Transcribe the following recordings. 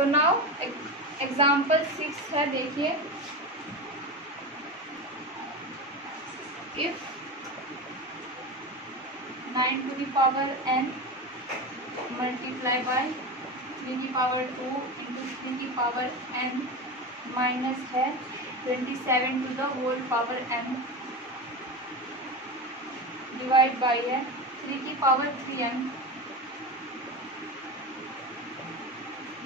So now example 6 है, देखिए। If 9 to the power n multiply by 3 की power 2 into 3 की पावर n माइनस है 27 to the whole power m divide by है 3 की power 3n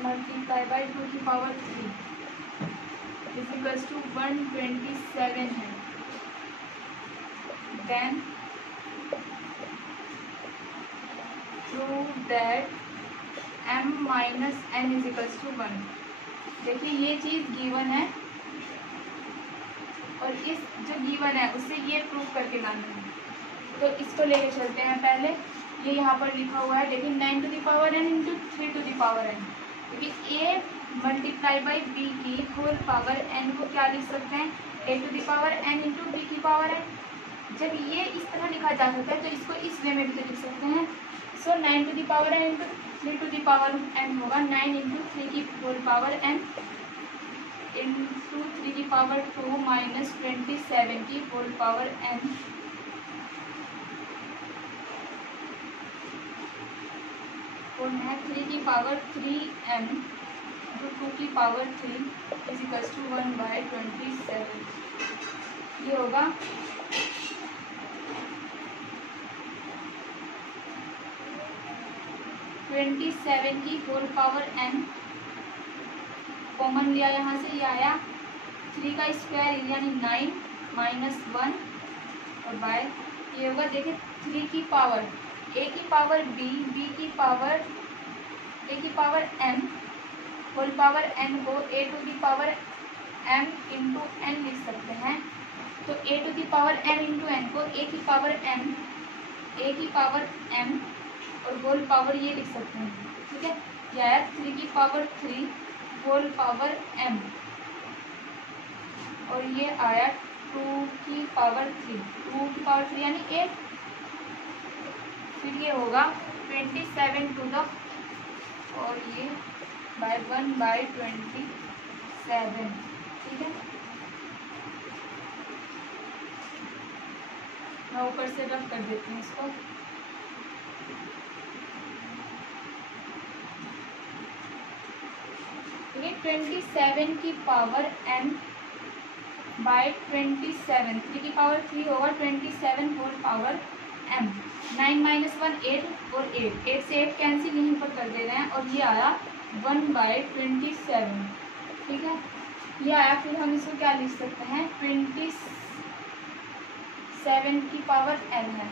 multiply by 2 की power 3 इजिकल्स to 127 है। Then prove that m minus n equals to 1। देखिए ये चीज़ given है और इस जो गिवन है उससे ये प्रूव करके लाना है। तो इसको लेके चलते हैं। पहले ये यहाँ पर लिखा हुआ है, देखिए 9 to the power n into 3 to the power n, क्योंकि a मल्टीप्लाई बाई b की होल पावर n को क्या लिख सकते हैं, a to the power n into b की पावर n। जब ये इस तरह लिखा जा सकता है तो इसको इस वे में भी तो लिख सकते हैं। So 9 to the power n into 3 to the power n होगा 9 इंटू 3 की होल पावर n इंटू 3 की पावर 2 माइनस 27 की होल पावर n और 3 की पावर 3m इंटू 2 की पावर 3 इजिकल्स टू 1/27। ये होगा 27 की होल पावर n कॉमन लिया यहाँ से, ये आया 3 का स्क्वायर यानी 9 माइनस 1 और बाय ये होगा, देखिए 3 की पावर a की पावर b, b की पावर a की power m, whole power n को a to the power m into n लिख सकते हैं। तो a to the power m into n को a की पावर m और होल पावर ये लिख सकते हैं, ठीक है। यह आया 3 की पावर 3 होल पावर m और ये आया 2 की पावर 3 यानी 8। फिर ये होगा 27 टू द और ये बाय 1/27, ठीक है। मैं ऊपर से रफ कर देती हूँ इसको। ये 27 की पावर n बाय 27, 3 की पावर 3 होगा 27 होल पावर m, 9 माइनस 1 8 और 8 से 8 कैंसिल यहीं पर कर दे रहे हैं और ये आया 1/27, ठीक है। ये आया, फिर हम इसको क्या लिख सकते हैं, 27 की पावर n है,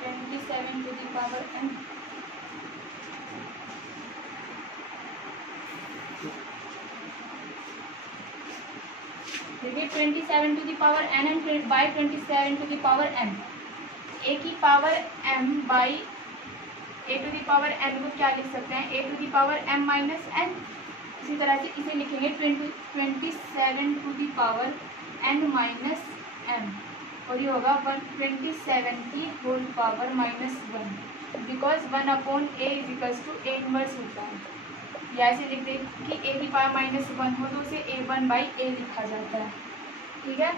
27 टू दी पावर n देखिए 27 to the power n and by 27 to the power n, a की power m by a to the power n को क्या लिख सकते हैं, a to the power m minus n। इसी तरह से इसे लिखेंगे 27 to the power n minus m और ये होगा 127 की whole power minus 1, because 1/a equals to a inverse होता है। या ऐसे लिख दें कि a की पावर माइनस 1 हो तो उसे a1/a लिखा जाता है, ठीक है।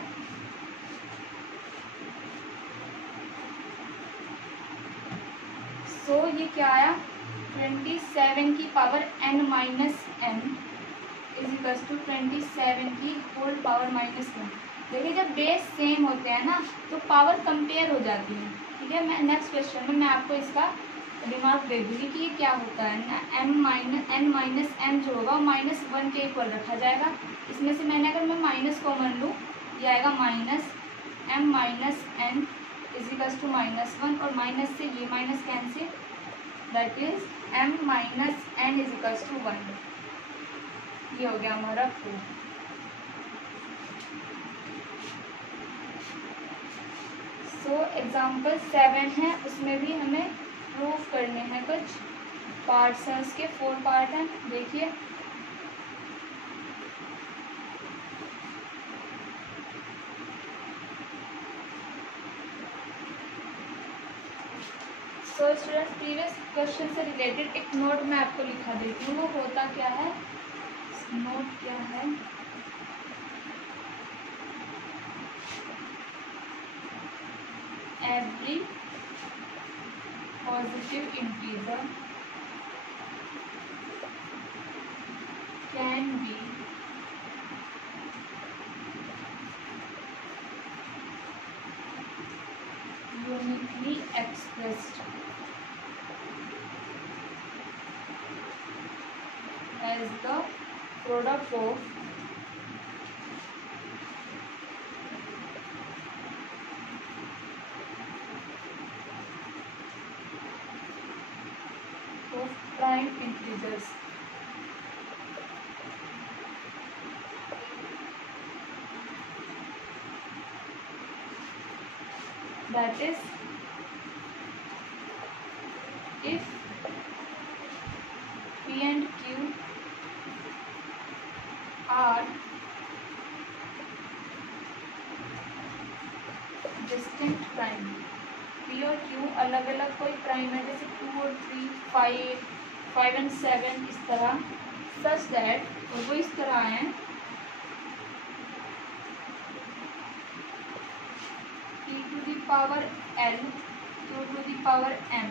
सो ये क्या आया, 27 की power n minus n equals to 27 की होल पावर माइनस 1। देखिए जब बेस सेम होते हैं ना तो पावर कंपेयर हो जाती है, ठीक है। मैं नेक्स्ट क्वेश्चन में मैं आपको इसका रिमार्क दे दूँगी कि ये क्या होता है ना, n माइनस n जो होगा वो -1 के इक्वल रखा जाएगा। इसमें से मैंने अगर मैं माइनस कॉमन लूँ, ये आएगा minus m minus n equals to -1 और माइनस से ये minus cancel, that is m minus n equals to 1। ये हो गया हमारा प्रूफ। सो एग्जाम्पल 7 है, उसमें भी हमें प्रूफ करने हैं कुछ पार्ट्स हैं, उसके 4 पार्ट हैं। देखिए सो स्टूडेंट्स प्रीवियस क्वेश्चन से रिलेटेड एक नोट मैं आपको लिखा देती हूँ। वो होता क्या है, नोट क्या है, every positive integer can be uniquely expressed as the product of prime integers. That is, if P and Q are distinct prime, P और Q अलग अलग कोई प्राइम है, जैसे 2 और 3, 5 and 7 इस तरह, such that, और वो इस तरह है P to the power L, Q to the power M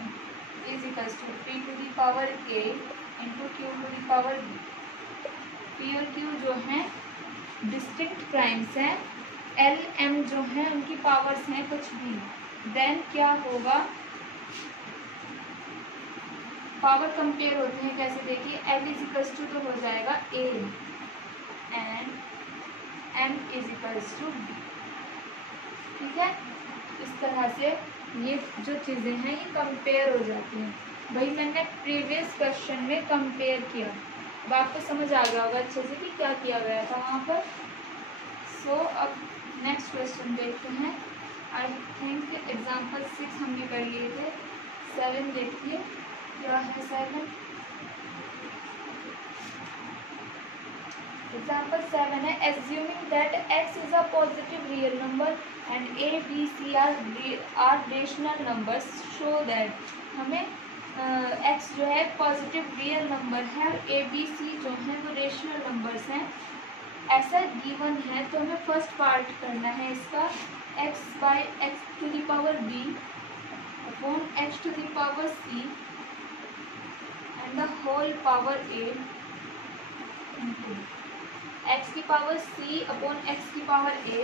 is equals to P to the power A into Q to the power B. P और Q जो हैं डिस्टिंक्ट प्राइम्स हैं, L M जो हैं उनकी पावर्स हैं कुछ भी, देन क्या होगा, पावर कंपेयर होते हैं कैसे, देखिए L इज इक्वल्स टू तो हो जाएगा A and M is equals to B, ठीक है। इस तरह से ये जो चीज़ें हैं ये कंपेयर हो जाती हैं। भाई मैंने प्रीवियस क्वेश्चन में कंपेयर किया, अब आपको समझ आ गया होगा अच्छे से कि क्या किया गया था वहाँ पर। सो अब नेक्स्ट क्वेश्चन देखते हैं। आई थिंक एग्जाम्पल 6 हमने कर लिए थे। 7 देखिए क्या है 7। एग्जाम्पल 7 है, assuming that x is a positive real number and a b c are rational numbers, show that, हमें x जो है पॉजिटिव रियल नंबर है और a b c जो है वो रेशनल नंबर्स हैं, ऐसा गिवन है। तो हमें फर्स्ट पार्ट करना है इसका, x by x to the power b upon x to the power c and the whole power a into x की पावर c अपॉन x की power a,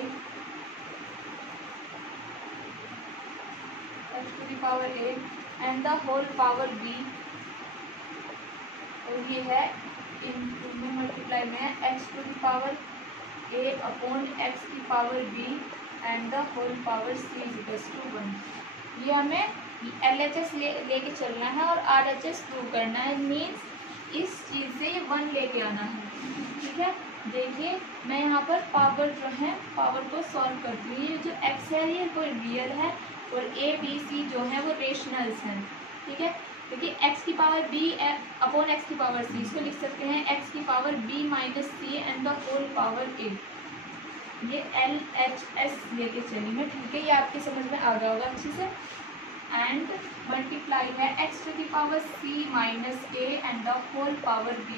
x to the power a and the whole power b, और ये है into में multiply में है x to the power a upon x की power b and the whole power c is equals to 1। ये हमें LHS लेके चलना है और RHS प्रूव करना है, मीन्स इस चीज़ से ये 1 लेके आना है, ठीक है। देखिए मैं यहाँ पर पावर जो है पावर को सॉल्व करती हूँ। ये जो x है ये कोई रियल है और a b c जो है वो रेशनल्स हैं, ठीक है। देखिए x की पावर b अपॉन x की पावर c, इसको लिख सकते हैं x की power b minus c and the whole power a। ये LHS लेके चलेंगे, ठीक है। ये आपकी समझ में आ गया होगा अच्छे से। एंड मल्टीप्लाई है x to the power c minus a and the whole power b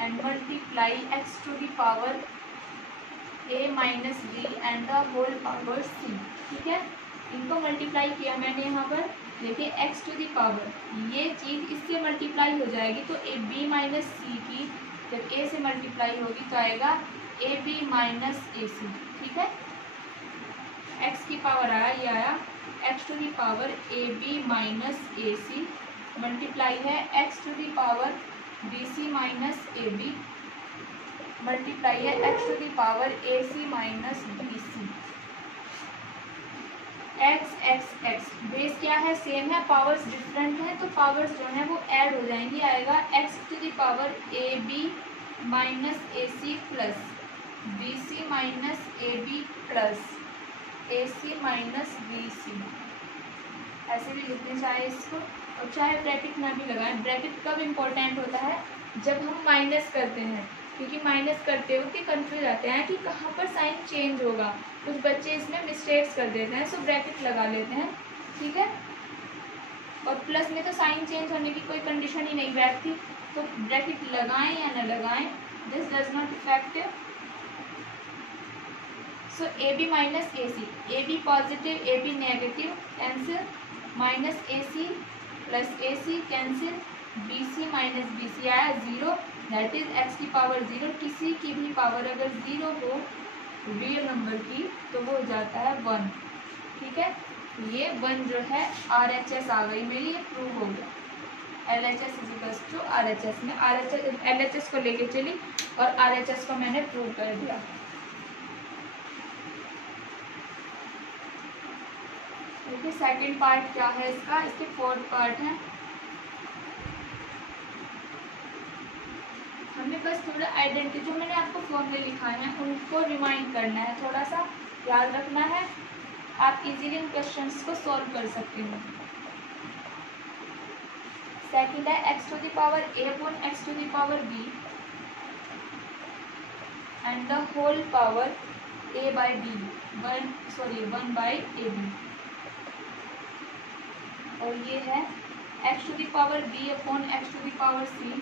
and multiply x to the power a minus b and the whole power c, ठीक है। इनको मल्टीप्लाई किया मैंने यहाँ पर, देखिए x टू द पावर, ये चीज़ इससे मल्टीप्लाई हो जाएगी तो a b माइनस सी की जब a से मल्टीप्लाई होगी तो आएगा a b minus a c, ठीक है। x की पावर आया, ये आया x to the power a b minus a c, multiply है x to the power b c minus a b, multiply है x to the power a c minus b c. x base क्या है, same है, powers different है तो powers जो है वो ऐड हो जाएंगी, आएगा x to the power a b minus a c plus b c minus a b plus a c minus b c, ऐसे भी लिखते चाहे इसको, और चाहे ब्रैकेट ना भी लगाएं। ब्रैकेट कब इम्पोर्टेंट होता है, जब हम माइनस करते हैं, क्योंकि माइनस करते वक्त कंफ्यूज आते हैं कि कहाँ पर साइन चेंज होगा, कुछ बच्चे इसमें मिस्टेक्स कर देते हैं, सो ब्रैकेट लगा लेते हैं, ठीक है। और प्लस में तो साइन चेंज होने की कोई कंडीशन ही नहीं बैठती, तो ब्रैकेट लगाएं या न लगाएं, this does not effect. So a b minus a c, a b positive a b negative cancel, minus a c plus a c cancel, b c minus b c आया zero, that is x की power zero. किसी की भी power अगर zero हो real number की तो वो हो जाता है वन। ठीक है, ये वन जो है आर एच एस आ गई मेरी, ये प्रूव हो गया। L H S equals to R H S में R H S L H S को लेके चली और आर एच एस को मैंने प्रूव कर दिया। देखिए सेकेंड पार्ट क्या है इसका, इसके फोर्थ पार्ट है। हमें बस थोड़ा आइडेंटिटी जो मैंने आपको फॉर्मूले लिखाए हैं उनको रिमाइंड करना है, थोड़ा सा याद रखना है, आप इजीली इन क्वेश्चंस को सॉल्व कर सकते हो। सेकंड है x to the power a upon x to the power b and the whole power a by b, one by a b. और ये है x to the power b upon x to the power c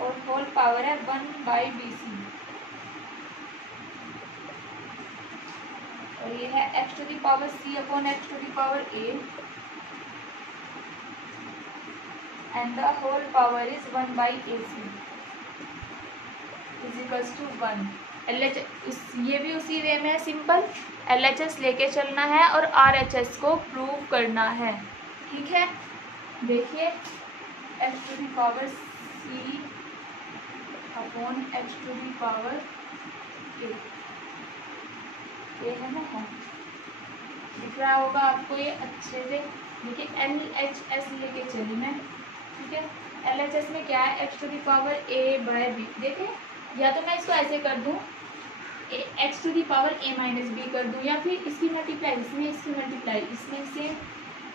और whole power है one by b c. और ये है x to the power c upon x to the power a and the whole power is one by a c equals to one. ये भी उसी वे में simple LHS लेके चलना है और RHS को प्रूव करना है। ठीक है, देखिए x to the power c upon x to the power a है ना, हाँ दिख रहा होगा आपको ये अच्छे से। देखिए LHS लेके चली मैं। ठीक है, LHS में क्या है, x to the power a by b. देखिए या तो मैं इसको ऐसे कर दूं x to the power a minus b कर दूं, या फिर इसकी मल्टीप्लाई इसमें, इसकी मल्टीप्लाई इसमें से।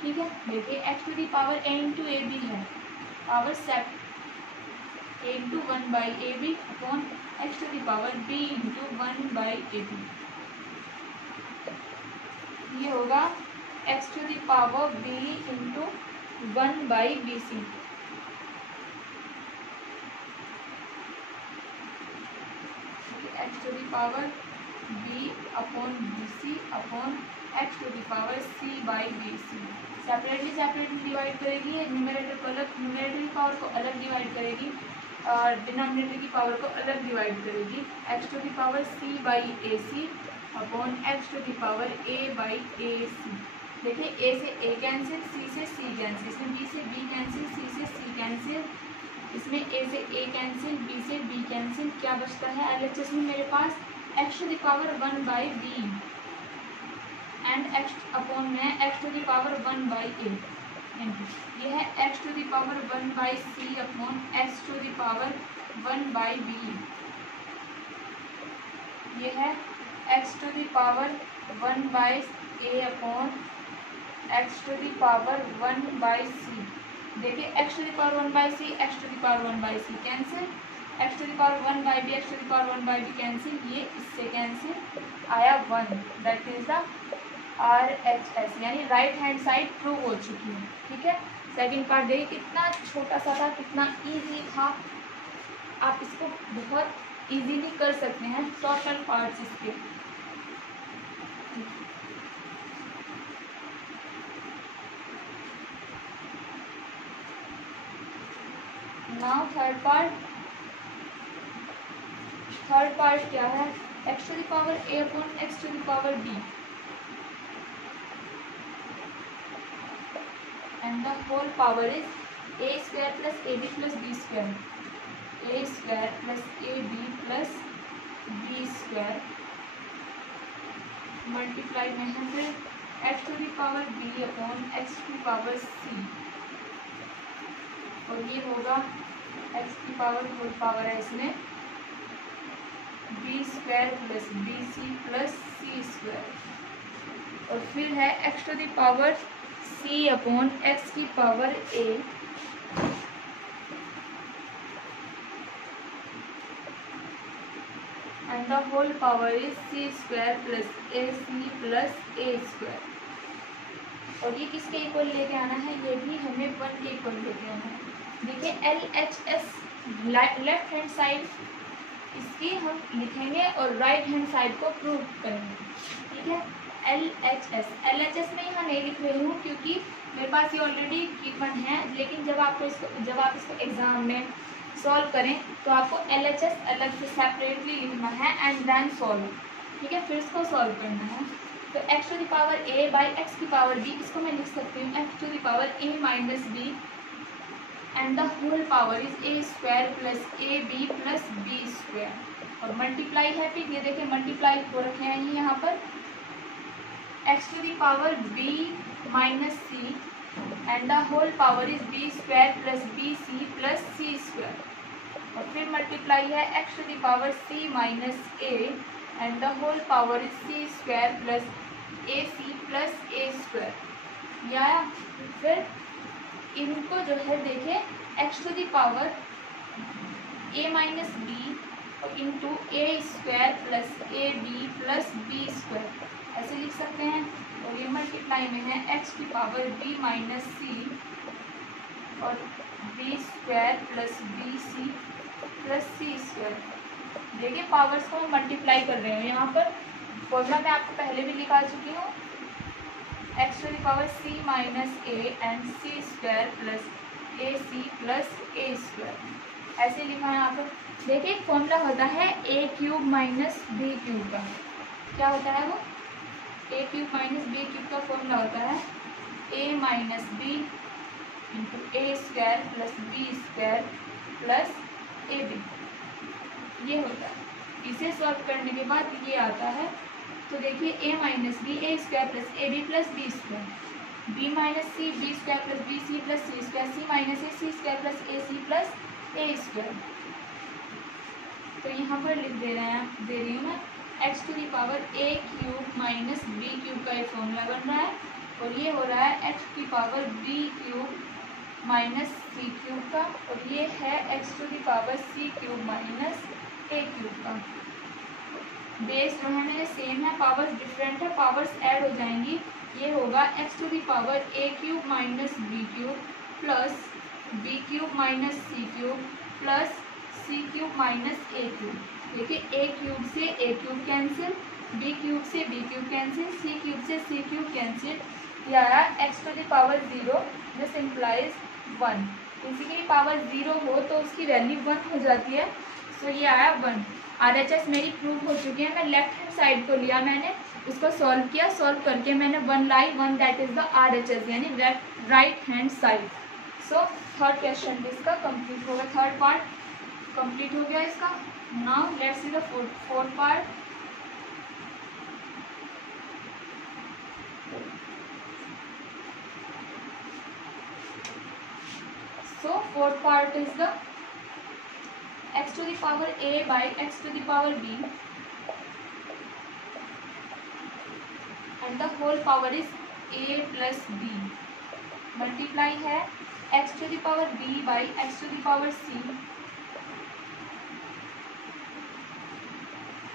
ठीक है, देखिए x to the power a into a b है, power set a into one by a b upon x to the power b into one by a b. ये होगा x to the power b into one by b c. X to the power b upon b c upon x to the power c by b c. Separately divide करेगी, numerator को अलग, numerator की power को अलग divide करेगी और denominator की power को अलग डिवाइड करेगी। X to the power c by a c upon x to the power a by a c. देखिए ए से ए कैंसिल, सी से सी कैंसिल, इसमें बी से बी कैंसिल, सी से सी कैंसिल, इसमें ए से a cancel, b से b cancel. क्या बचता है LHS में मेरे पास x to the power one by b and x upon में x to the power one by a into ये है x to the power one by c upon x to the power one by b. ये है x to the power one by a upon x to the power one by c. देखिए x to the power one by c, x to the power one by c cancel, x to the power one by b, x to the power one by b cancel, ये इससे cancel आया one. That is the RHS, यानी right hand side prove हो चुकी है। ठीक है, second part देखिए कितना छोटा सा था, कितना इजी था, आप इसको बहुत इजीली कर सकते हैं। टोटल पार्ट्स इसके। नाउ थर्ड पार्ट क्या है, x to the power a upon x to the power b and the whole power is a square plus a b plus b square, a square plus a b plus b square multiply में है फिर x to the power b upon x to the power c, और ये होगा x की power whole power है इसमें b square plus b c plus c square, और फिर है x to the power c upon x की power a and the whole power is c square plus a c plus a square. और ये किसके equal लेके आना है, ये भी हमें 1 के इक्वल लेके आना है। देखिए LHS लेफ्ट हैंड साइड इसकी हम लिखेंगे और राइट हैंड साइड को प्रूव करेंगे, ठीक है। LHS में यहाँ नहीं लिख रही हूँ क्योंकि मेरे पास ये ऑलरेडी गिवन है, लेकिन जब आप इसको एग्जाम में सॉल्व करें तो आपको LHS अलग से सेपरेटली लिखना है एंड देन सॉल्व, ठीक है, फिर इसको सॉल्व करना है। तो x to the power a by x की पावर b, इसको मैं लिख सकती हूँ x to the power a minus b and the whole power is a square plus ab plus b square, और मल्टीप्लाई है, फिर ये देखिए मल्टीप्लाई हो रखे हैं यहाँ पर x to the power b minus c and the whole power is b square plus bc plus c square, और फिर मल्टीप्लाई है x to the power c minus a and the whole power is c square plus ac plus a square, या फिर इनको जो है देखिए x to the power a minus b into a square plus ab plus b square ऐसे लिख सकते हैं, और ये मल्टीप्लाई में है x की पावर b माइनस c और b square plus bc plus c square. देखिए पावर्स को हम मल्टीप्लाई कर रहे हैं, यहाँ पर फॉर्मूला मैं आपको पहले भी लिखा चुकी हूँ, x to the power c minus a and c square plus ac plus a square ऐसे लिखा है यहाँ पर। देखिए फॉर्मूला होता है a cube minus b cube का, क्या होता है वो, a cube minus b cube का फॉर्मूला होता है a minus b into a square plus b square plus ab, ये होता है। इसे सॉल्व करने के बाद ये आता है, तो देखिए a minus b a square plus ab plus b square, b minus c b square plus bc plus c square, c minus a c square plus ac plus a square. तो यहाँ पर लिख दे रही हूँ मैं x to the power a cube minus b cube का ये फॉर्मूला बन रहा है, और ये हो रहा है x की power b cube minus c cube का, और ये है x to the power c cube minus a cube का। बेस जो है मेरे सेम है, पावर्स डिफरेंट है, पावर्स ऐड हो जाएंगी, ये होगा x to the power a cube minus b cube plus b cube minus c cube plus c cube minus a cube. देखिए a क्यूब से a cube cancel, b cube से b cube cancel, c cube से c cube cancel, ये आया x to the power 0, this implies 1। किसी की भी power 0 हो तो उसकी वैल्यू 1 हो जाती है, सो ये आया 1। RHS मेरी प्रूव हो चुकी है, मैं लेफ्ट हैंड साइड को लिया, मैंने उसको सॉल्व किया, सॉल्व करके मैंने 1 लाई, 1 दैट इज द RHS यानी right hand side. So third question इसका कंप्लीट होगा, थर्ड पार्ट कंप्लीट हो गया इसका। Now let's see the fourth part. So fourth part is the x to the power a by x to the power b and the whole power is a plus b multiply है x to the power b by x to the power c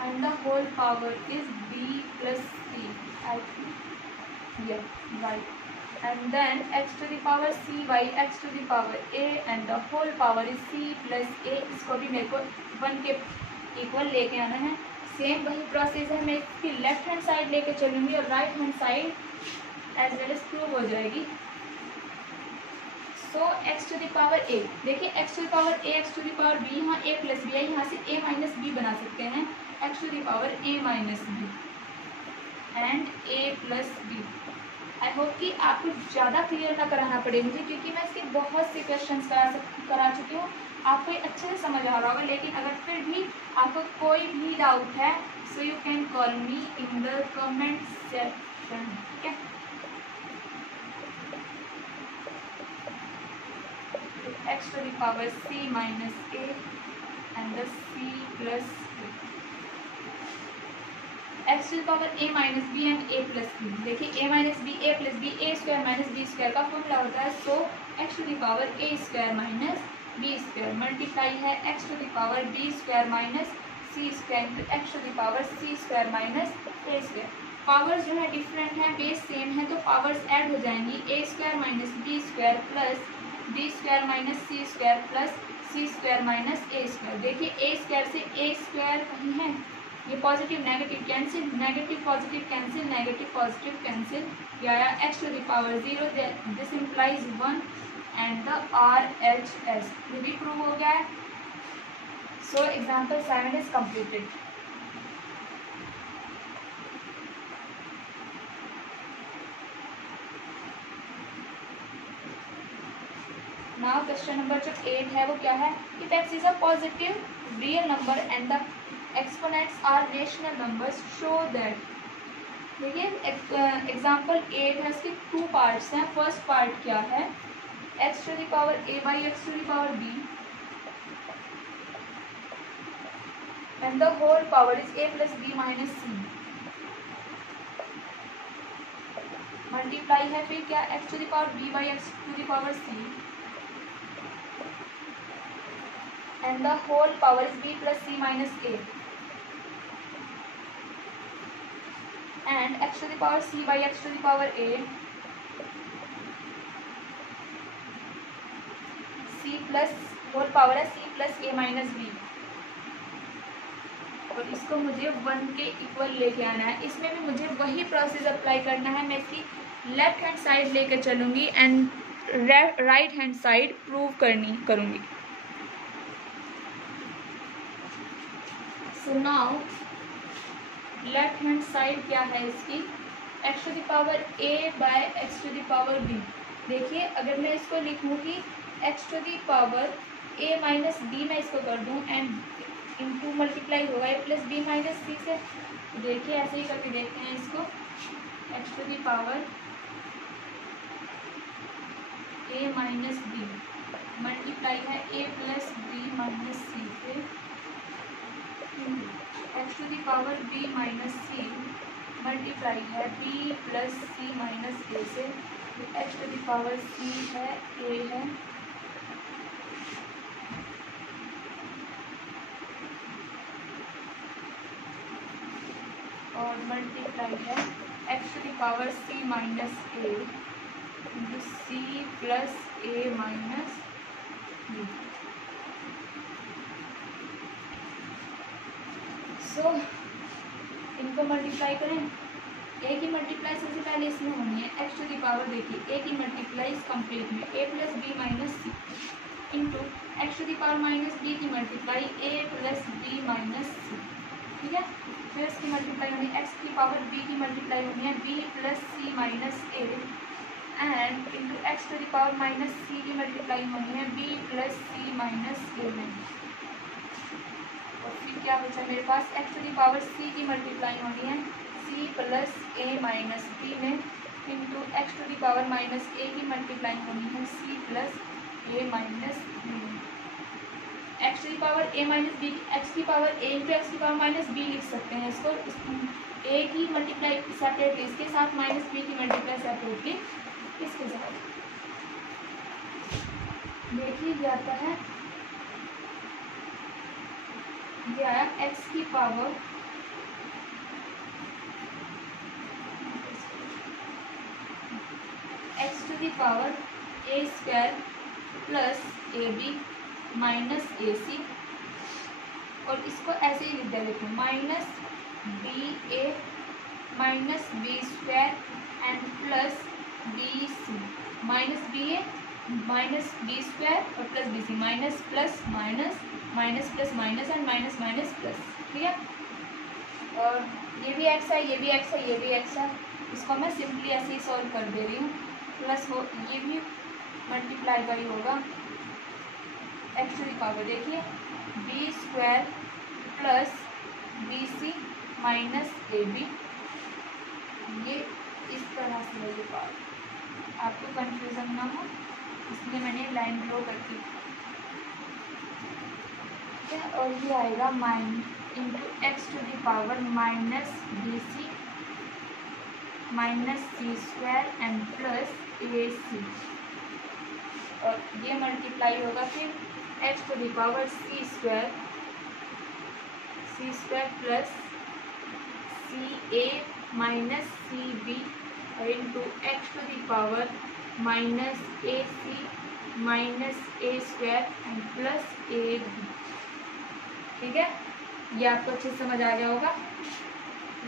and the whole power is b plus c. Yeah, right. And then x to the power c by x to the power a and the whole power is c plus a। इसको भी मेरे को 1 के equal लेके आना है। Same वही process है, मैं इसकी लेफ्ट हैंड साइड लेके चलूँगी और right hand side as well as prove हो जाएगी। So x to the power a, देखिए x to the power a x to the power b, यहाँ a प्लस b है, यहाँ से a माइनस b बना सकते हैं, x to the power a minus b and a plus b। I hope कि आपको ज़्यादा क्लियर ना कराना पड़े मुझे, क्योंकि मैं इसके बहुत से क्वेश्चन करा चुकी हूँ, आपको ये अच्छे से समझ आ रहा होगा। लेकिन अगर फिर भी आपको कोई भी डाउट है so you can call me in the comment section, ठीक है। x to the power c minus a and the c plus b, x to the power a minus b and a plus b। देखिए a minus b a plus b, a square minus b square का formula होता है। सो x to the power a square minus b square multiply है x to the power b square minus c square x to the power c square minus a square. Powers जो है different है, base same है, तो powers add हो जाएंगी। A square minus b square plus b square minus c square plus c square minus a square. देखिए a square से a square कहीं है, ये positive negative cancel, negative positive cancel, negative positive cancel, ये आया x to the power 0। This implies 1 and the RHS ये भी prove हो गया है। So example 7 is completed. Now question number जो 8 है वो क्या है, if x is a positive real number and the exponents are rational numbers show that. देखिए एग्जाम्पल 8 है, इसके 2 पार्ट्स हैं। फर्स्ट पार्ट क्या है, x to the power a by x to the power b and the whole power is a plus b minus c। Multiply है फिर क्या, x to the power b by x to the power c and the whole power is b plus c minus a and x to the power c by x to the power a c plus whole power है c plus a minus b। और इसको मुझे 1 के equal लेके आना है। इसमें भी मुझे वही प्रोसेस अप्लाई करना है। मैं इसकी लेफ्ट हैंड साइड लेके चलूँगी and right hand side prove करूँगी। So now left hand side क्या है इसकी, x to the power a by x to the power b। देखिए अगर मैं इसको लिखूँ कि x to the power a minus b मैं इसको कर दूँ एंड इंटू मल्टीप्लाई होगा a plus b minus c से। देखिए ऐसे ही करके देखते हैं इसको, x to the power a minus b multiply है a plus b minus c से x to the power b minus c multiply है b plus c minus a से। x to the power c है a है और multiply है x to the power c minus a into c plus a minus b। So इनको multiply करें, a की multiply सबसे पहले इसमें होनी है x टू द पावर। देखिए a की मल्टीप्लाई इस कंप्लीट में a plus b minus c into x to the power minus b की multiply a plus b minus c। ठीक है, फिर इसकी मल्टीप्लाई होनी है x की पावर b की मल्टीप्लाई होनी है b plus c minus a and into x to the power minus c की मल्टीप्लाई होनी है b plus c minus a में। और फिर क्या बचा मेरे पास, x to the power c की मल्टीप्लाई होनी है c plus a minus b में into x to the power minus a की मल्टीप्लाई होनी है c plus a minus b में। X to the power a minus b, x की power a into x की power minus b लिख सकते हैं इसको। a की मल्टीप्लाई सेपरेटली इसके साथ माइनस b की मल्टीप्लाई सेपरेटली इसके साथ। देखिए जाता है, ये आया x की power x to the power a square plus ab minus ac और इसको ऐसे ही लिख देते हैं minus ba minus b square and plus bc minus ba minus b square और plus bc minus plus minus minus plus minus and minus minus plus. ठीक है, और ये भी x है, ये भी x है, ये भी x है। इसको मैं सिंपली ऐसे ही सॉल्व कर दे रही हूँ। प्लस हो ये भी मल्टीप्लाई बाई होगा x टू द पावर, देखिए b square plus bc minus ab। ये इस तरह से है ये पार्ट, आपको कंफ्यूजन ना हो इसलिए मैंने लाइन ड्रॉ कर दी। ठीक है, और ये आएगा minus into x to the power minus b c minus c square and plus a c और ये मल्टीप्लाई होगा फिर x to the power c square plus c a minus c b into x to the power minus a c minus a square and plus a b. ठीक है, ये आपको अच्छे से समझ आ गया होगा।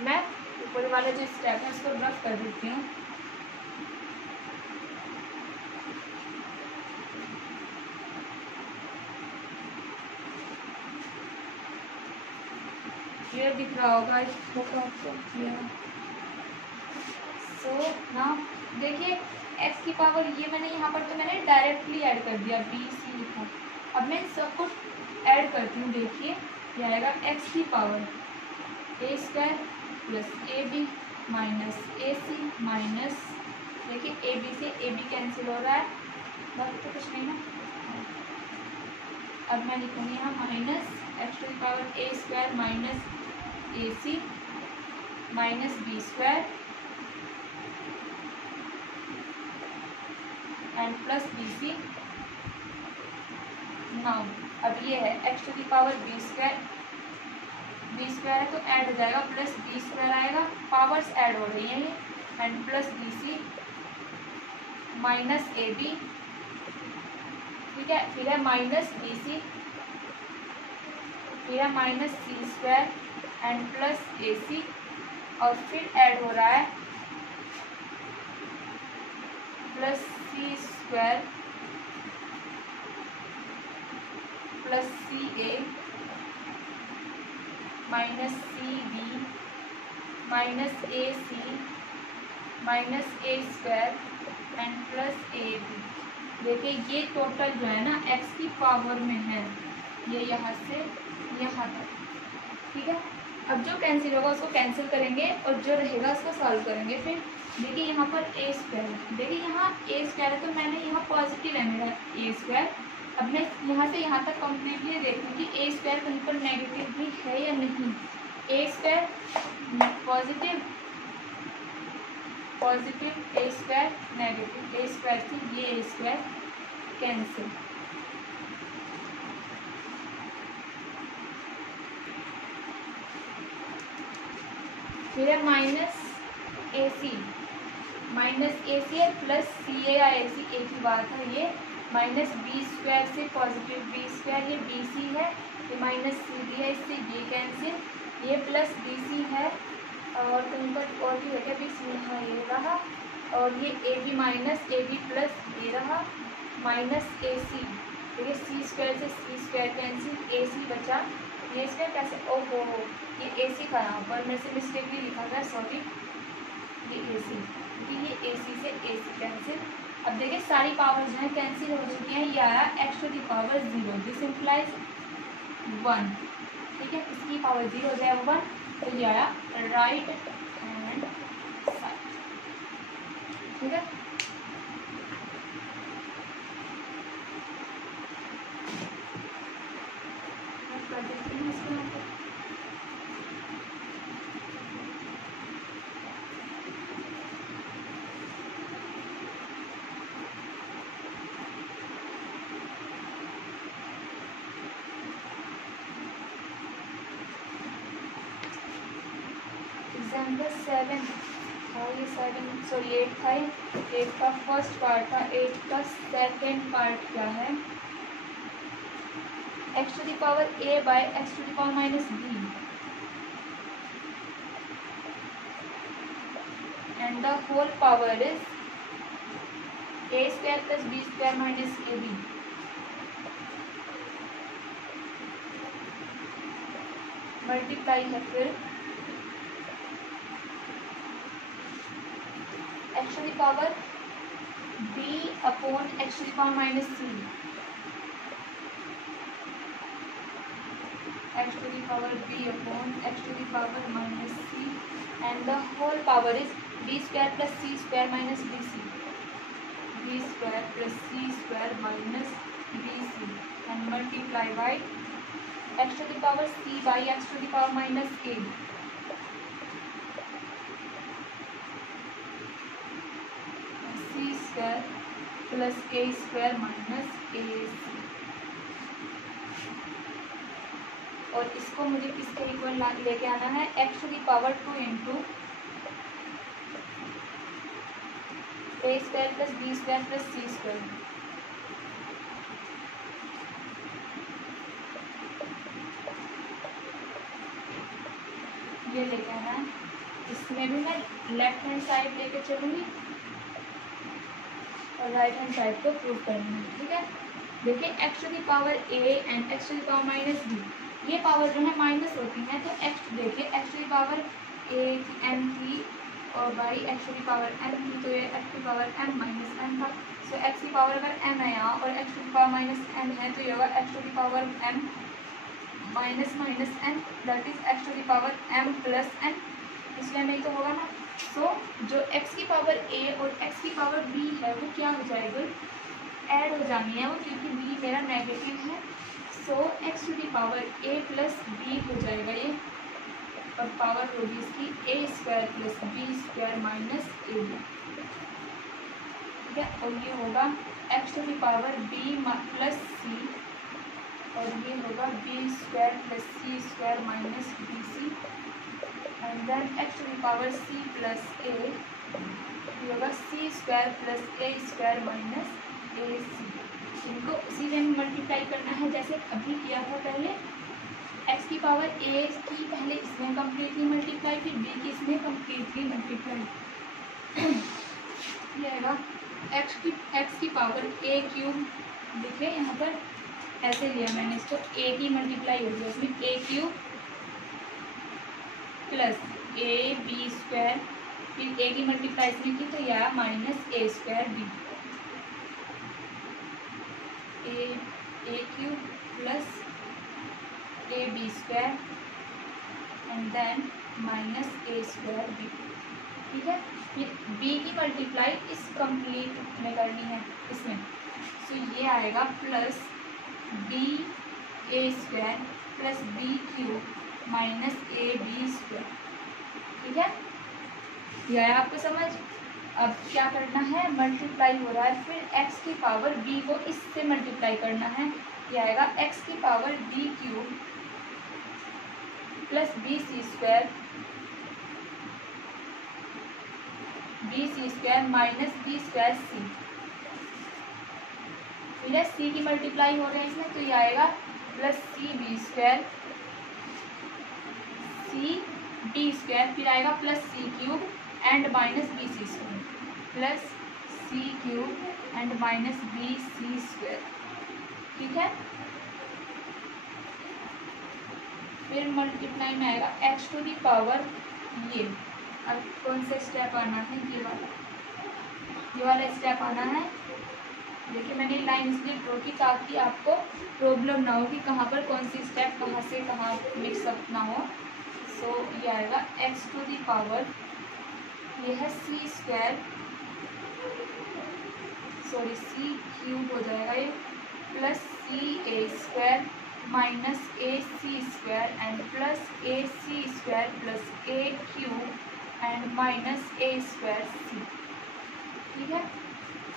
मैं ऊपर वाला जो स्टेप है उसको रफ कर देती हूँ। क्लियर दिख रहा होगा इसको आपको। सो ना देखिए x की पावर ये मैंने यहाँ पर तो मैंने डायरेक्टली ऐड कर दिया, बी सी लिखा। अब मैं सब कुछ ऐड करती हूँ। देखिए ये आएगा x की power a square plus a b minus a c minus, देखिए ए बी से ए बी कैंसिल हो रहा है, बाकी तो कुछ नहीं ना। अब मैं लिखूँगी यहाँ minus x to the power a square minus a c minus b square and plus b c. Now अब ये है x to the power b square है तो ऐड हो जाएगा, प्लस बी स्क्वायर आएगा, पावर्स ऐड हो रही हैं ये, and plus b c minus a b. ठीक है, फिर है माइनस बी सी, फिर है minus c square and plus a c, और फिर ऐड हो रहा है plus c square plus c a minus c b minus a c minus a square and plus a b. देखिए ये टोटल जो है ना एक्स की पावर में है, ये यहाँ से यहाँ तक। ठीक है, अब जो कैंसिल होगा उसको कैंसिल करेंगे और जो रहेगा उसको सॉल्व करेंगे। फिर देखिए यहाँ पर ए स्क्वायर है, देखिए यहाँ ए स्क्वायर है तो मैंने यहाँ पॉजिटिव है मेरा ए स्क्वायर। अब मैं यहाँ से यहाँ तक कम्प्लीटली देखूँ कि ए स्क्वायर कहीं पर नेगेटिव भी है या नहीं। ए स्क्वायर पॉजिटिव पॉजिटिव ए स्क्वायर नेगेटिव, ए स्क्वायर से ये ए स्क्वायर कैंसिल। फिर है माइनस ए सी है प्लस सी ए या ए सी, एक ही बात है। ये माइनस बी स्क्वायर से पॉजिटिव बी स्क्वायर, ये बी सी है, ये माइनस सी बी है, इससे ये कैंसिल, ये प्लस बी सी है और कहीं पर और भी है क्या बी सी, हाँ ये रहा, और ये a b minus a b plus ये रहा माइनस ए सी। देखिए सी स्क्वायर से सी स्क्वायर कैंसिल, ए सी बचा, ये स्क्वायर कैसे, ओहो ये ए सी का यहाँ पर मेरे से मिस्टेकली लिखा गया, सॉरी, ये ए सी, ये ए सी से ए सी कैंसिल। अब देखिए सारी पावर जो है कैंसिल हो चुकी हैं। ये आया x to the power 0, this implies 1। ठीक है, इसकी पावर 0 हो जाएगा 1, तो ये आया राइट हैंड साइड। ठीक है, कर देती हूँ इसको यहाँ पर। एग्जाम्पल 7 था, ये 7 सॉरी 8 था, 8 का फर्स्ट पार्ट था। 8 का सेकेंड पार्ट क्या है, x to the power a by x to the power minus b and the whole power is a square plus b square minus a b. Multiply है फिर x to the power b upon x to the power minus c, x to the power b upon x to the power minus c and the whole power is b square plus c square minus b c, b square plus c square minus b c and multiply by x to the power c by x to the power minus a, c square plus a square minus a c. और इसको मुझे किसके equal लेके आना है, x to the power 2 into a square plus b square plus c square. ये लेके आना है। इसमें भी मैं लेफ्ट हैंड साइड लेके चलूँगी और राइट हैंड साइड को प्रूव करना है, ठीक है। देखिए x to the power a and x to the power minus b, ये पावर जो है माइनस होती है, तो एक्स देखिए x to the power a n थी और by x to the power n थी, तो ये x to the power n minus n था। सो एक्स की पावर अगर एन है यहाँ और x to the power minus n है, तो ये होगा x to the power m minus minus n, that is x to the power m plus n, इसलिए नहीं तो होगा ना। सो जो एक्स की पावर ए और एक्स की पावर बी है वो क्या हो जाएगा, ऐड हो जानी है वो, क्योंकि बी मेरा नेगेटिव है। So x to the power a plus b हो जाएगा ये, और पावर होगी इसकी a square plus b square minus a b, ठीक है। और ये होगा x to the power b plus c, और ये होगा b square plus c square minus b c, and then x to the power c plus a, ये होगा c square plus a square minus a c. इनको उसी वे में multiply करना है जैसे अभी किया था पहले। एक्स की पावर ए की पहले इसमें कम्प्लीटली मल्टीप्लाई, फिर बी की इसमें कम्प्लीटली मल्टीप्लाई। ये आएगा एक्स की पावर ए क्यूब, देखिए यहाँ पर ऐसे लिया मैंने इसको, ए की मल्टीप्लाई हो गया इसमें a cube plus a b square, फिर ए की मल्टीप्लाई इसमें की तो यह minus a square b, a cube plus a b square and then minus a square b, ठीक है। फिर बी की मल्टीप्लाई इस कंप्लीट में करनी है इसमें, सो ये आएगा plus b a square plus b cube minus a b square, ठीक है। यह है आपको समझ। अब क्या करना है, मल्टीप्लाई हो रहा है, फिर एक्स की पावर बी को इससे मल्टीप्लाई करना है, यह आएगा एक्स की power b cube plus b c square minus b square c, फिर है सी की मल्टीप्लाई हो रहे हैं इसमें, तो ये आएगा plus c b square c square, फिर आएगा plus c cube and minus b c square, plus c cube and minus b c square, ठीक है। फिर मल्टीप्लाई में आएगा एक्स टू दी पावर ये, अब कौन सा स्टेप आना है, ये वाला स्टेप आना है। देखिए मैंने लाइन इसलिए ड्रॉ की ताकि आपको प्रॉब्लम ना हो कि कहाँ पर कौन सी स्टेप कहाँ से कहाँ मिक्सअप ना हो। सो ये आएगा एक्स टू दी पावर, ये है c square, sorry c cube हो जाएगा ये, plus c a square minus a c square and plus a c square plus a cube and minus a square c, ठीक है।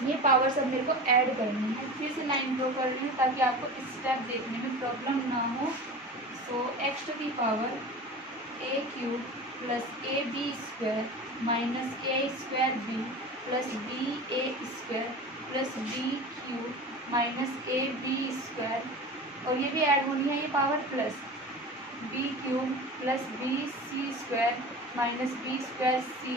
ये पावर सब मेरे को ऐड करनी है, फिर से लाइन ड्रॉ कर रही हूँ ताकि आपको स्टेप देखने में प्रॉब्लम ना हो। So x to the power a cube plus a b square minus a square b plus b a square plus b cube minus a b square, और ये भी ऐड होनी है ये power, plus b cube plus b c square minus b square c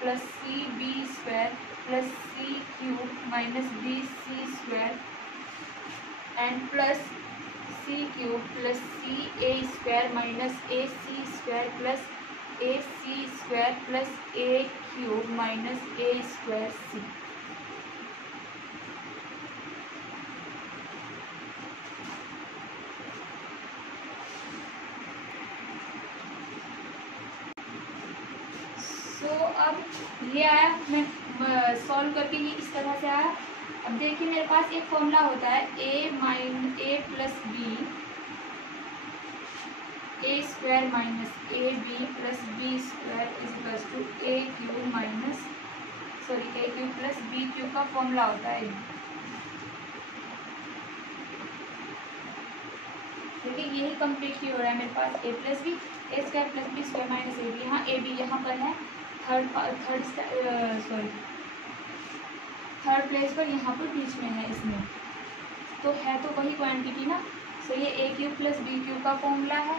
plus c b square plus c cube minus b c square and plus c cube plus c a square minus a c square plus a c square plus a cube minus a square सी। तो अब ये आया, मैं solve करके ये इस तरह से आया। अब देखिए मेरे पास एक फॉर्मूला होता है a plus b a square minus a b plus b square is equals to a cube minus a cube plus b cube का फॉर्मूला होता है। देखिए यही कम्प्लीटली हो रहा है मेरे पास, a plus b a square plus b square minus a b, यहाँ ए बी यहाँ पर है, थर्ड प्लेस पर यहाँ पर बीच में है इसमें, तो है तो वही क्वांटिटी ना। सो ये a cube plus b cube का फॉर्मूला है,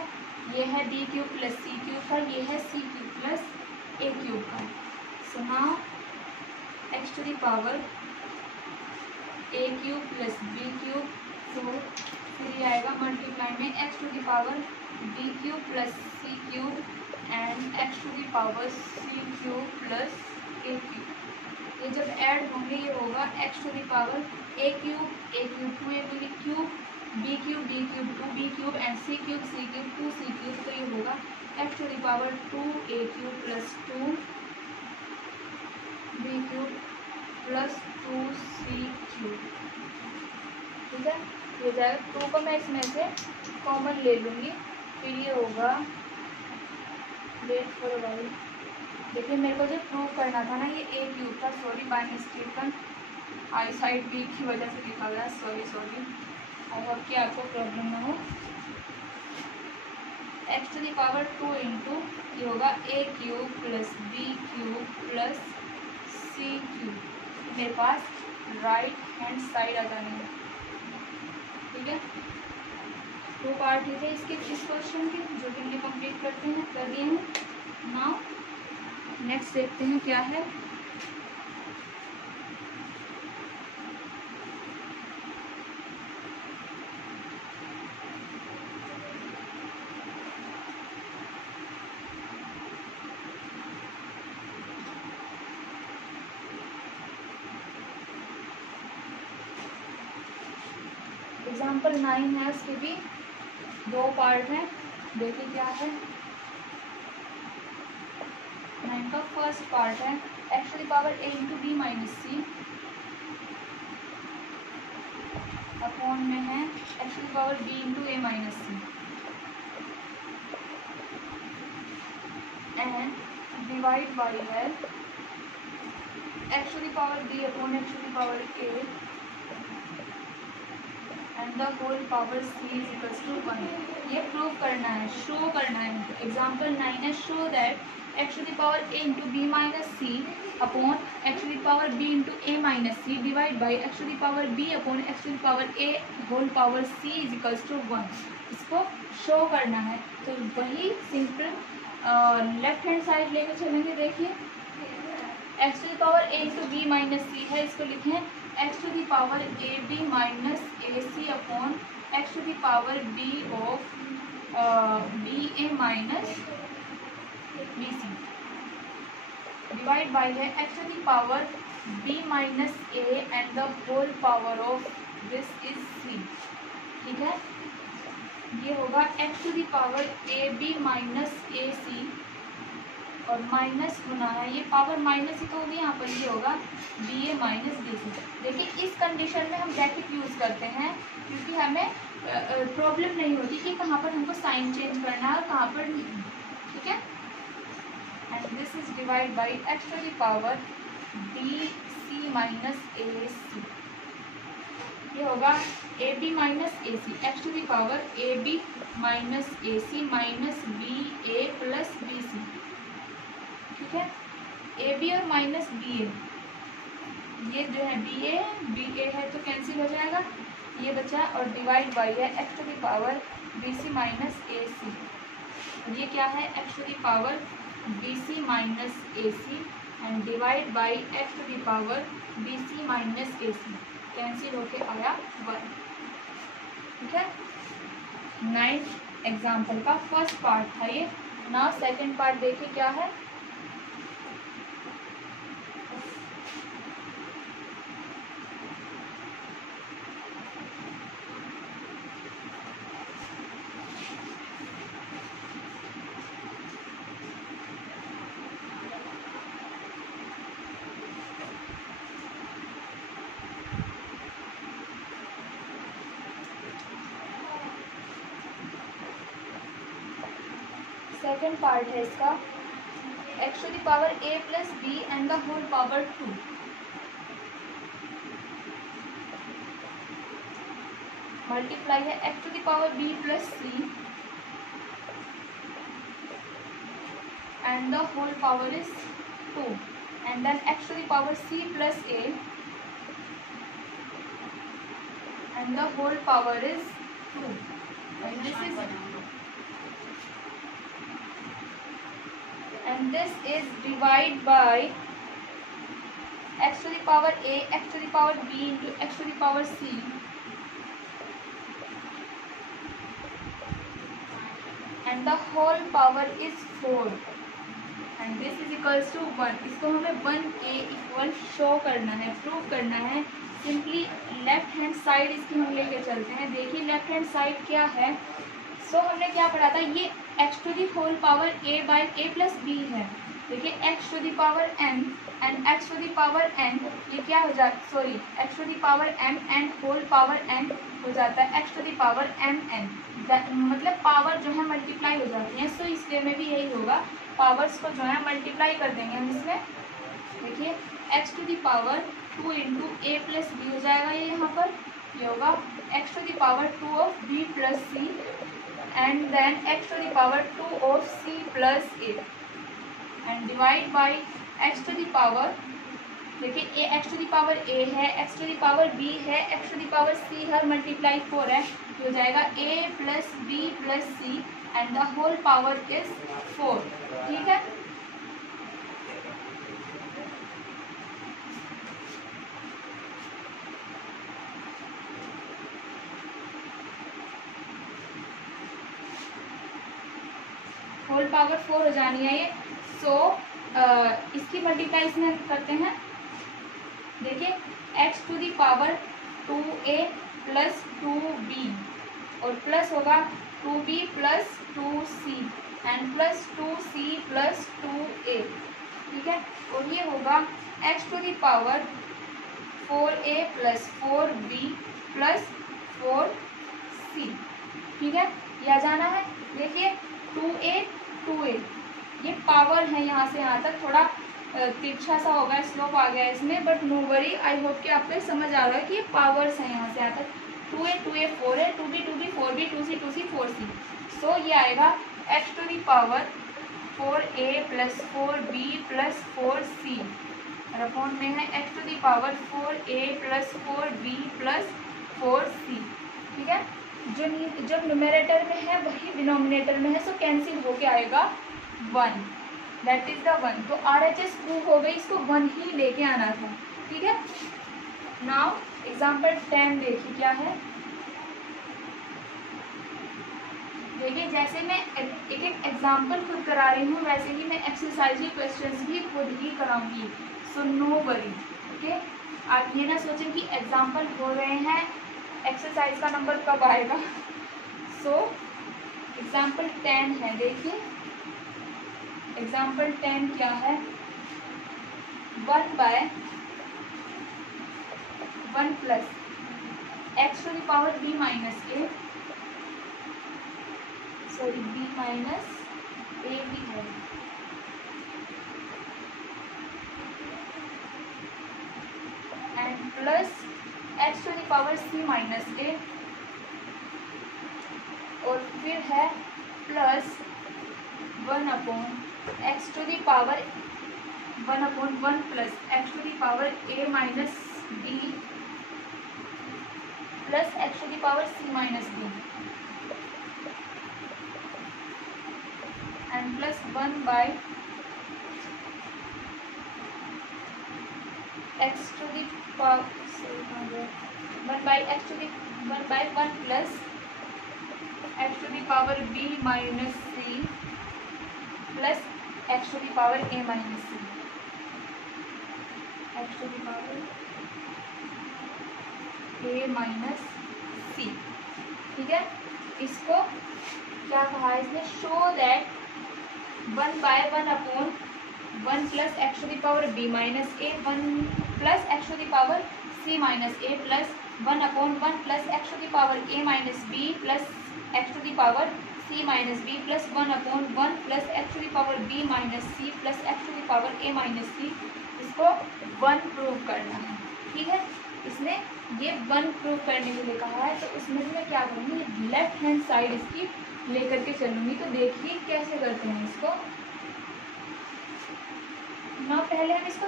ये है b cube plus c cube का, ये है c cube plus a cube का। So now x to the power a cube plus b cube, तो फिर ये आएगा मल्टीप्लाई में x to the power b cube plus c cube and x to the power c cube plus a cube. ये जब add होंगे ये होगा x to the power a cube 2 a cube b cube d cube 2 b cube and c cube 2 c cube. तो ये होगा x to the power 2 a cube plus 2 b cube plus 2 c cube. ठीक है, ये जाएगा 2 को मैं इसमें से कॉमन ले लूँगी, फिर ये होगा वेट फॉर वाई। देखिए मेरे को जो प्रूव करना था ना ये ए क्यूब था, sorry by mistaken eyesight weak की वजह से लिखा गया, सॉरी। और अब क्या आपको प्रॉब्लम ना हो। X to the power 2 into ये होगा a cube plus b cube plus c cube. मेरे पास राइट हैंड साइड आ जानी है। ठीक है, 2 पार्ट थे इसके इस क्वेश्चन के जो कि हमने कंप्लीट करते हैं कर दिए हैं। नाउ नेक्स्ट देखते हैं क्या है। एग्जाम्पल 9 है, उसके भी 2 पार्ट हैं। देखिए क्या है। 9 का फर्स्ट पार्ट है x to the power a into b minus c upon में है x to the power b into a minus c and divide by है x to the power b upon x to the power a and the whole power c is equals to 1। ये prove करना है, show करना है। Example 9 है, show that x to the power a into b minus c upon x to the power b into a minus c divide by x to the power b upon x to the power a whole power c is equals to 1। इसको show करना है तो वही simple left hand side लेके चलेंगे। देखिए x to the power a into b minus c है, इसको लिखें x to the power a b minus a c upon x to the power b of b a minus b c divide by है x to the power b minus a and the whole power of this is c. ठीक है, ये होगा x to the power a b minus a c और minus होना है, ये power minus ही तो होगी यहाँ पर, ये होगा बी ए माइनस बी सी। देखिए इस कंडीशन में हम ब्रैकेट यूज़ करते हैं क्योंकि हमें प्रॉब्लम नहीं होती कि कहाँ पर हमको साइन चेंज करना है और कहाँ पर नहीं। ठीक है, and this is divide by x to the power b c minus a c. ये होगा a b minus a c x to the power a b minus a c minus b a plus b c. ठीक है, a b और minus b a, ये जो है B ए है तो कैंसिल हो जाएगा, ये बचा और डिवाइड बाई है x to the power b c minus a c. और ये क्या है x to the power b c minus a c and divide by x to the power b c minus a c, cancel होके आया 1। ठीक है, 9 example का first part था ये। ना सेकंड पार्ट देखिए क्या है। सेकेंड पार्ट है इसका x to the power a plus b and the whole power 2। Multiply है x to the power b plus c and the whole power is 2 and then x to the power c plus a and the whole power is 2 and this is divided by x to the power a, x to the power b into x to the power c and the whole power is 4 and this is equals to 1. इसको हमें 1a equal show करना है, prove करना है. Simply left hand side इसकी हम लेके चलते हैं. देखिए लेफ्ट हैंड साइड क्या है. सो हमने क्या पढ़ा था, ये x to the whole power a by a plus b है. देखिए x to the power m and x to the power n ये क्या हो जाता, sorry x to the power m and whole power n हो जाता है x to the power mn. मतलब पावर जो है मल्टीप्लाई हो जाती है. सो इसलिए में भी यही होगा, पावर्स को जो है मल्टीप्लाई कर देंगे हम इसमें. देखिए x to the power 2 into a plus b हो जाएगा ये यहाँ पर. ये होगा x to the power 2 of b plus c and then x to the power 2 of c plus a and divide by x to the power. देखिए a x to the power a है, x to the power b है, x to the power c है, multiply 4 है. हो जाएगा a plus b plus c and the whole power is 4. ठीक है. Whole power 4 हो जानी है ये. सो इसकी मल्टीप्लाई इसमें करते हैं. देखिए x to the power 2a plus 2b और प्लस होगा 2b plus 2c and plus 2c plus 2a. ठीक है. और ये होगा x to the power 4a plus 4b plus 4c. ठीक है. ये आ जाना है. देखिए 2a ये पावर है यहाँ से यहाँ तक. थोड़ा तिरछा सा होगा, स्लोप आ गया इसमें, but no worry. I hope कि आपको समझ आ रहा है कि ये पावर्स हैं यहाँ से यहाँ तक. 2a 4 है, 2b 4b 2c 4c. सो ये आएगा x to the power 4a plus 4b plus 4c और अपॉन में है x to the power 4a plus 4b plus 4c. ठीक है. जो न्यूमरेटर में है वही डिनोमिनेटर में है. सो कैंसिल होके आएगा 1. That is the 1. तो RHS प्रूव हो गई. इसको 1 ही लेके आना था. ठीक है. नाउ एग्जाम्पल 10 देखिए क्या है. देखिए जैसे मैं एक एक एग्जाम्पल खुद करा रही हूँ वैसे ही मैं एक्सरसाइज क्वेश्चंस भी खुद ही कराऊंगी. So no worry. ओके. आप ये ना सोचें कि एग्जाम्पल हो रहे हैं, एक्सरसाइज का नंबर कब आएगा. सो एग्जाम्पल 10 है. देखिए एग्जाम्पल 10 क्या है. 1 by 1 plus x to the power b minus a, sorry b minus a भी है, and plus x to the power c minus a और फिर है plus 1 upon x to the power 1 upon 1 plus x to the power a minus b plus x to the power c minus b and plus 1 by x to the power 1 by x to the 1 by 1 plus x to the power b minus c plus x to the power a minus c. x to the power a minus c. ठीक है. इसको क्या कहा है इसने, show that 1 by 1 upon 1 plus x to the power b minus a 1 plus x to the power c minus a plus 1 upon 1 plus x to the power a minus b plus x to the power c minus b plus 1 upon 1 plus x to the power b minus c plus x to the power a minus c. इसको 1 prove करना है. ठीक है. इसने ये 1 prove करने के लिए कहा है. तो इसमें मैं क्या करूँगी, लेफ्ट हैंड साइड इसकी लेकर के चलूँगी. तो देखिए कैसे करते हैं इसको ना. पहले हम इसको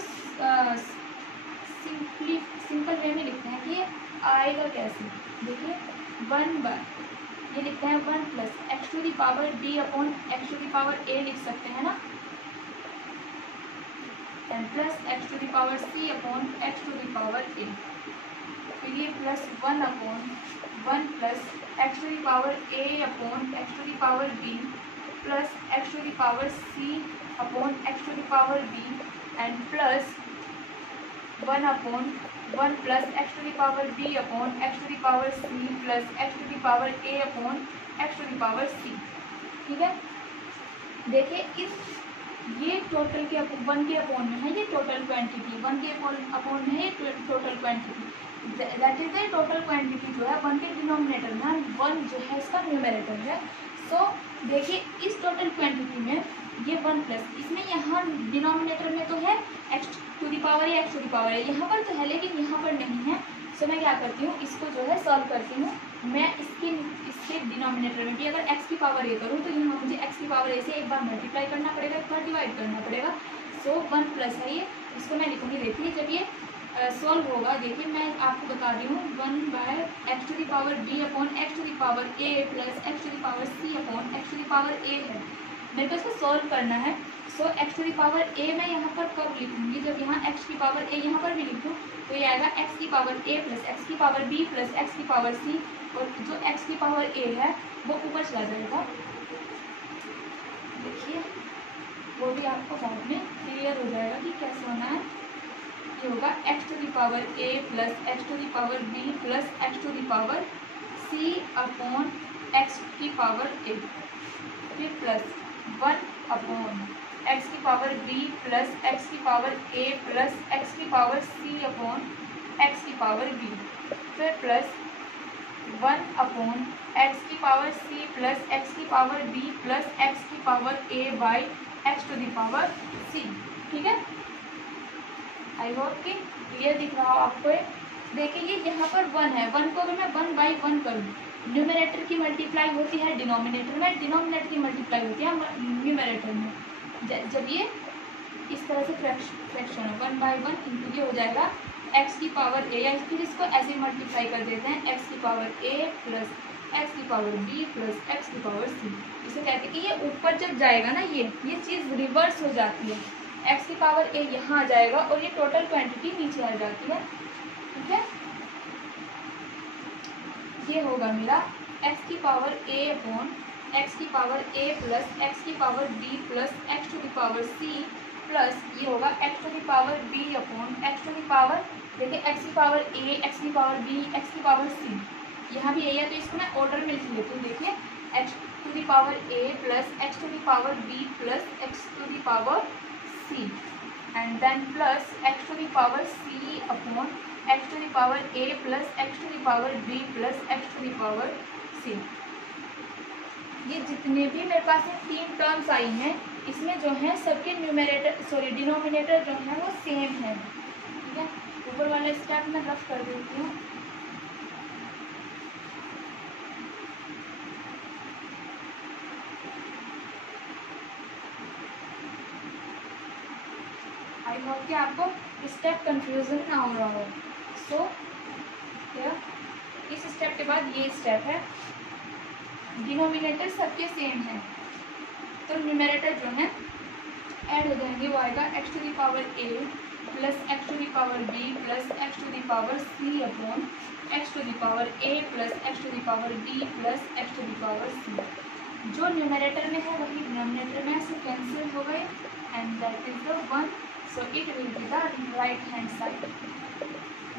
सिंपल वे में लिखते हैं कि आएगा कैसे, देखिए 1 बाय ये लिखते हैं 1 plus x to the power b upon x to the power a लिख सकते हैं ना, and plus x to the power c upon x to the power a, फिर ये plus 1 upon 1 plus x to the power a upon x to the power b plus x to the power c upon x to the power b and plus 1 upon 1 plus x to the power b upon x to the power c plus x to the power a upon x to the power c. ठीक है, देखिए इस ये total के 1 के upon में है, ये टोटल क्वांटिटी 1 के अपॉन में है, ये total quantity that is the total quantity जो है 1 के डिनोमिनेटर में 1 जो है इसका न्यूमरेटर है। सो देखिए इस टोटल क्वांटिटी में ये 1 प्लस इसमें यहाँ डिनोमिनेटर में तो है एक्स टू दी पावर या एक्स टू दी पावर है, यहाँ पर तो है लेकिन यहाँ पर नहीं है। सो मैं क्या करती हूँ, इसको जो है सॉल्व करती हूँ, मैं इसके डिनोमिनेटर में भी अगर एक्स की पावर ए करूँ तो यहाँ मुझे एक्स की पावर ए से एक बार मल्टीप्लाई करना पड़ेगा, एक बार डिवाइड करना पड़ेगा। सो 1 प्लस है ये, इसको मैं लिखूँगी, देखिए जब ये सॉल्व होगा, देखिए मैं आपको बता रही हूँ 1 by x to the power b upon x to the power a plus x to the power c upon x to the power a है, मेरे को इसको सॉल्व करना है। So x to the power a मैं यहाँ पर कब लिखूँगी, जब यहाँ एक्स की पावर ए यहाँ पर भी लिखूँ तो ये आएगा एक्स की पावर ए प्लस एक्स की पावर बी प्लस एक्स की पावर सी, और जो एक्स की पावर ए है वो ऊपर चला जाएगा, देखिए वो भी आपको बाद में क्लियर हो जाएगा कि कैसे होना है। ये होगा x to the power a plus x to the power b plus x to the power c upon x की पावर ए, फिर प्लस 1 अपॉन एक्स की पावर बी प्लस एक्स की पावर ए प्लस एक्स की power c upon x की power b, फिर plus 1 upon x की power c plus x की power b plus x की power a by x to the power c. ठीक है, आई hope कि क्लियर दिख रहा हो आपको। देखिए ये यहाँ पर 1 है, 1 को अगर मैं 1 बाई 1 करूँ, न्यूमरेटर की मल्टीप्लाई होती है डिनोमिनेटर में, डिनोमिनेटर की मल्टीप्लाई होती है न्यूमरेटर में। जब ये इस तरह से फ्रैक्शन है 1 बाई 1 इंटू ये हो जाएगा एक्स की पावर ए, या फिर इसको ऐसे मल्टीप्लाई कर देते हैं एक्स की पावर ए प्लस एक्स की पावर बी प्लस एक्स की पावर सी। इसे कहते हैं कि ये ऊपर जब जाएगा ना ये चीज़ रिवर्स हो जाती है, एक्स की पावर ए यहाँ आ जाएगा और ये टोटल क्वांटिटी नीचे आ जाती है। ठीक है, ये होगा मेरा एक्स की पावर ए अपॉन एक्स की पावर ए प्लस एक्स की power b plus x to the power c plus ये होगा x to the power b upon x to the power, देखिए एक्स की पावर ए एक्स की power b x की power c, यहाँ भी यही है तो इसको मैं ऑर्डर में लिख लेती हूँ। देखिए x to the power a plus x to the power b plus x to the power c and then plus x to the power c upon x to the power a plus x to the power b plus x to the power c. ये जितने भी मेरे पास ये 3 terms आई हैं इसमें जो है सबके डिनोमिनेटर जो है वो सेम है। ठीक है, ऊपर वाला स्टेप मैं रफ कर देती हूँ। आई होप कि आपको स्टेप कंफ्यूजन ना हो रहा हो। सो इस स्टेप के बाद ये स्टेप है, डिनोमिनेटर सबके सेम है तो न्यूमरेटर जो है ऐड हो जाएंगे, वो आएगा x to the power a plus x to the power b plus x to the power c upon x to the power a plus x to the power b plus x to the power c. जो numerator में है वही denominator में से cancel हो गए and that is the 1, so it will be the right hand side.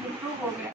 ये prove हो गया।